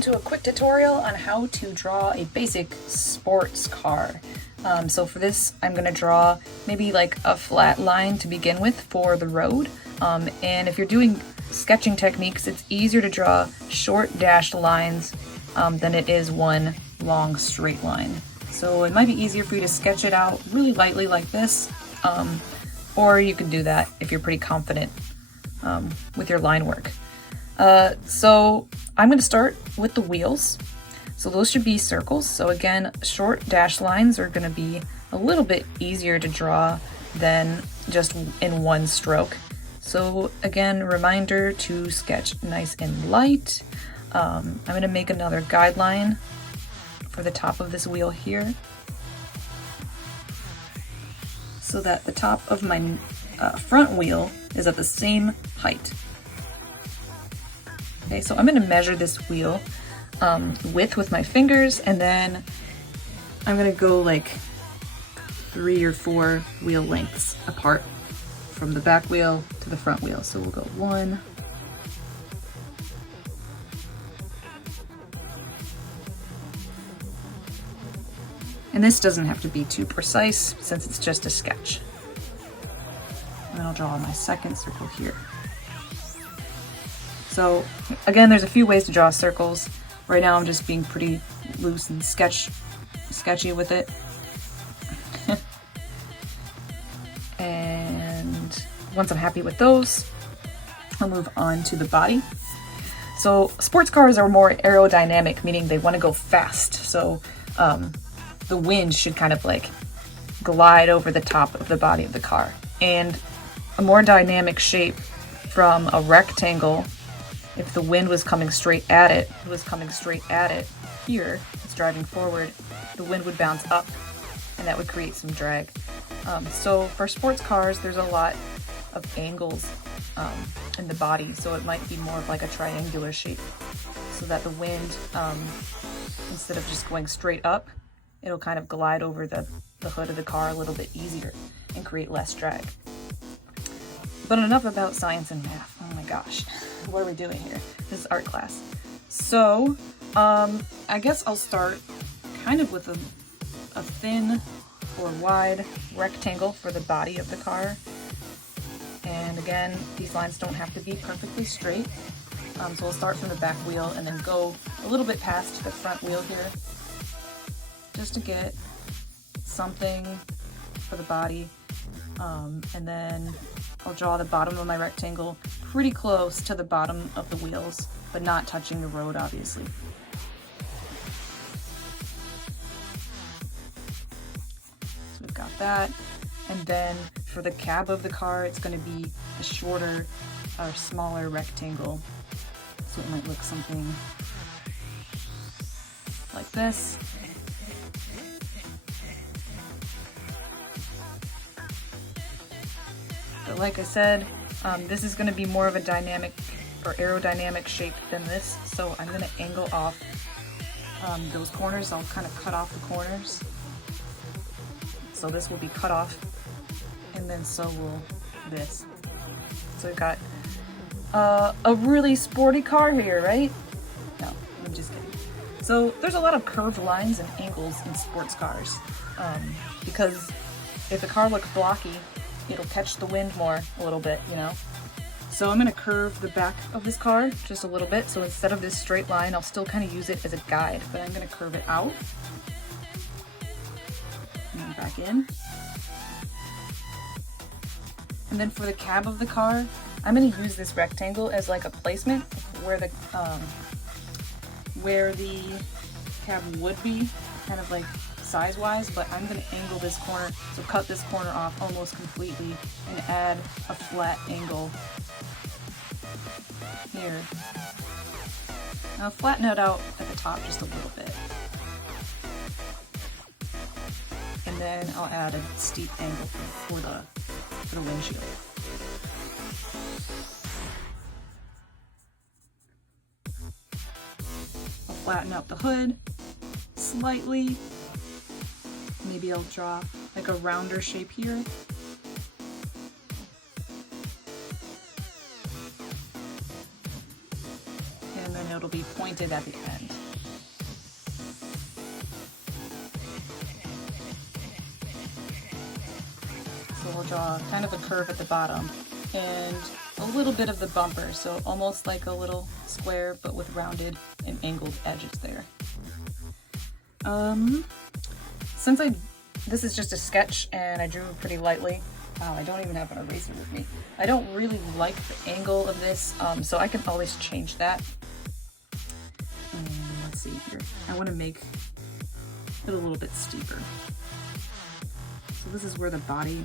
welcome to a quick tutorial on how to draw a basic sports car. So for this, I'm going to draw maybe like a flat line to begin with for the road. And if you're doing sketching techniques, it's easier to draw short dashed lines than it is one long straight line. So it might be easier for you to sketch it out really lightly like this, or you can do that if you're pretty confident with your line work. So I'm going to start with the wheels. So those should be circles. So again, short dash lines are going to be a little bit easier to draw than just in one stroke. So again, reminder to sketch nice and light. I'm going to make another guideline for the top of this wheel here, so that the top of my front wheel is at the same height. Okay, so I'm going to measure this wheel width with my fingers, and then I'm going to go like 3 or 4 wheel lengths apart from the back wheel to the front wheel. So we'll go 1, and this doesn't have to be too precise since it's just a sketch. And then I'll draw my second circle here. So again, there's a few ways to draw circles. Right now I'm just being pretty loose and sketchy with it. And once I'm happy with those, I'll move on to the body. So sports cars are more aerodynamic, meaning they want to go fast. So the wind should kind of like glide over the top of the body of the car. And a more dynamic shape from a rectangle, if the wind was coming straight at it, here, it's driving forward, the wind would bounce up and that would create some drag. So for sports cars, there's a lot of angles in the body, so it might be more of like a triangular shape, so that the wind, instead of just going straight up, it'll kind of glide over the hood of the car a little bit easier and create less drag. But enough about science and math. Oh my gosh, what are we doing here? This is art class. So I guess I'll start kind of with a thin or wide rectangle for the body of the car. And again, these lines don't have to be perfectly straight. So we'll start from the back wheel and then go a little bit past the front wheel here, just to get something for the body. And then I'll draw the bottom of my rectangle pretty close to the bottom of the wheels, but not touching the road, obviously. So we've got that. And then for the cab of the car, it's going to be a shorter or smaller rectangle. So it might look something like this. But like I said, this is going to be more of a dynamic or aerodynamic shape than this, so I'm going to angle off those corners. I'll kind of cut off the corners. So this will be cut off, and then so will this. So we've got a really sporty car here, right? No, I'm just kidding. So there's a lot of curved lines and angles in sports cars, because if the car looks blocky, it'll catch the wind more a little bit, you know? So I'm going to curve the back of this car just a little bit. So instead of this straight line, I'll still kind of use it as a guide, but I'm going to curve it out. And then back in. And then for the cab of the car, I'm going to use this rectangle as like a placement where the cab would be, kind of like size-wise, but I'm going to angle this corner, so cut this corner off almost completely and add a flat angle here. Now flatten it out at the top just a little bit. And then I'll add a steep angle for the windshield. I'll flatten out the hood slightly. Maybe I'll draw like a rounder shape here. And then it'll be pointed at the end. draw kind of a curve at the bottom and a little bit of the bumper, so almost like a little square but with rounded and angled edges there. Since this is just a sketch and I drew pretty lightly, wow, I don't even have an eraser with me. I don't really like the angle of this, so I can always change that. Let's see here. I want to make it a little bit steeper. So this is where the body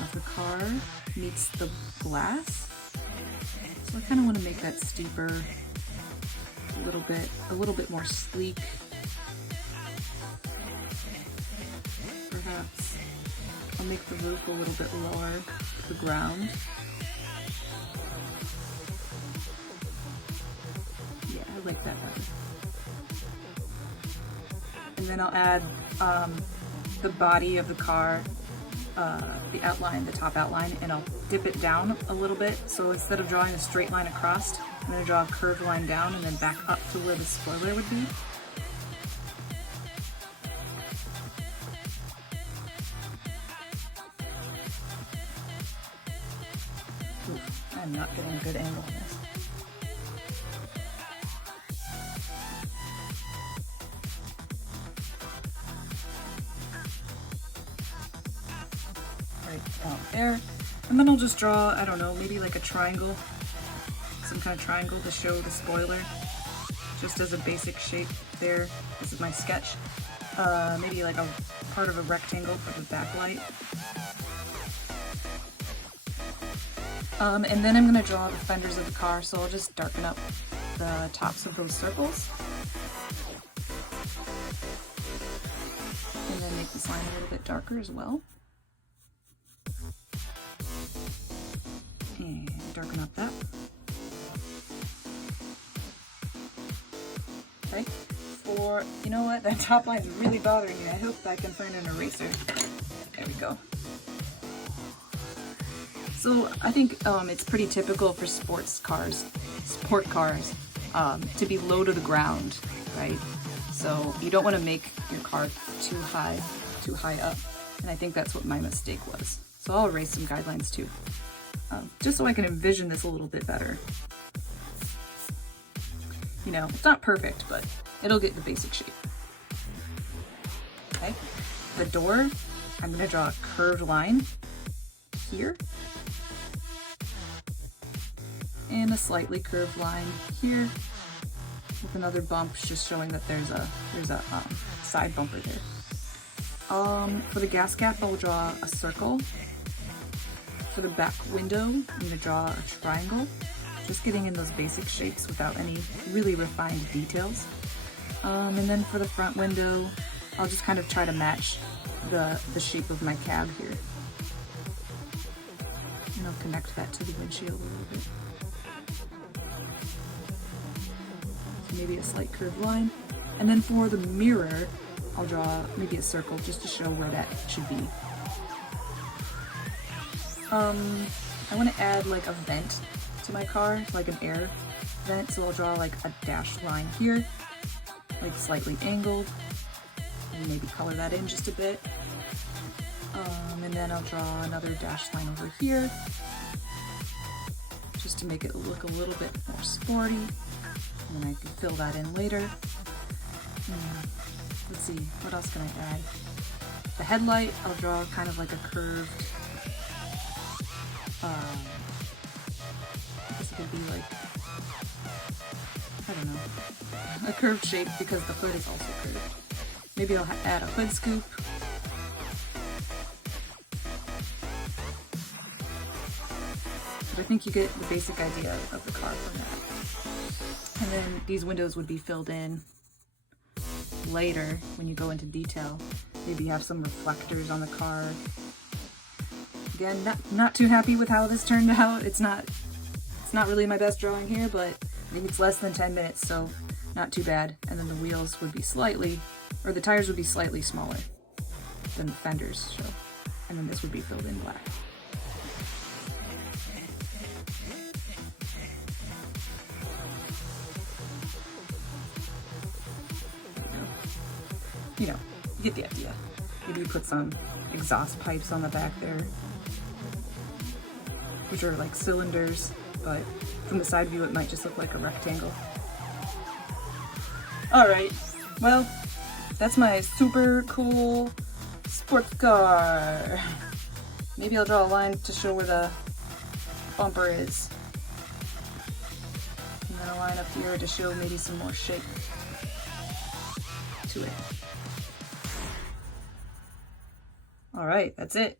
of the car meets the glass. So I kind of want to make that steeper, a little bit more sleek. Perhaps I'll make the roof a little bit lower to the ground. Yeah, I like that better. And then I'll add the body of the car, the outline, the top outline, and I'll dip it down a little bit. So instead of drawing a straight line across, I'm going to draw a curved line down and then back up to where the spoiler would be. Oof, I'm not getting a good angle on this. Right out there. And then I'll just draw, I don't know, maybe like a triangle, some kind of triangle to show the spoiler, just as a basic shape there. This is my sketch. Maybe like a part of a rectangle for the backlight. And then I'm going to draw the fenders of the car, so I'll just darken up the tops of those circles. And then make this line a little bit darker as well. And darken up that. Okay. You know what, that top line's really bothering me. I hope I can find an eraser. There we go. So I think it's pretty typical for sport cars, to be low to the ground, right? So you don't want to make your car too high up. And I think that's what my mistake was. So I'll erase some guidelines too, just so I can envision this a little bit better. You know, it's not perfect, but it'll get the basic shape. Okay, the door, I'm gonna draw a curved line here, and a slightly curved line here, with another bump just showing that there's a side bumper there. For the gas cap, I'll draw a circle. For the back window, I'm gonna draw a triangle. Just getting in those basic shapes without any really refined details. And then for the front window, I'll just kind of try to match the shape of my cab here. And I'll connect that to the windshield a little bit. So maybe a slight curved line. And then for the mirror, I'll draw maybe a circle just to show where that should be. I want to add like a vent to my car, like an air vent, so I'll draw like a dashed line here, like slightly angled, and maybe color that in just a bit. And then I'll draw another dashed line over here, just to make it look a little bit more sporty, and then I can fill that in later. Let's see, what else can I add? The headlight, I'll draw kind of like a curved, I guess it could be like, I don't know, a curved shape because the hood is also curved. Maybe I'll add a hood scoop. But I think you get the basic idea of the car from that. And then these windows would be filled in later when you go into detail. Maybe you have some reflectors on the car. Again, not too happy with how this turned out. It's not really my best drawing here, but I think it's less than 10 minutes, so not too bad. And then the wheels would be the tires would be slightly smaller than the fenders show. And then this would be filled in black. You know, you get the idea. Maybe you put some exhaust pipes on the back there, which are like cylinders, but from the side view it might just look like a rectangle. Alright, well, that's my super cool sports car. Maybe I'll draw a line to show where the bumper is. And then a line up here to show maybe some more shape to it. Alright, that's it.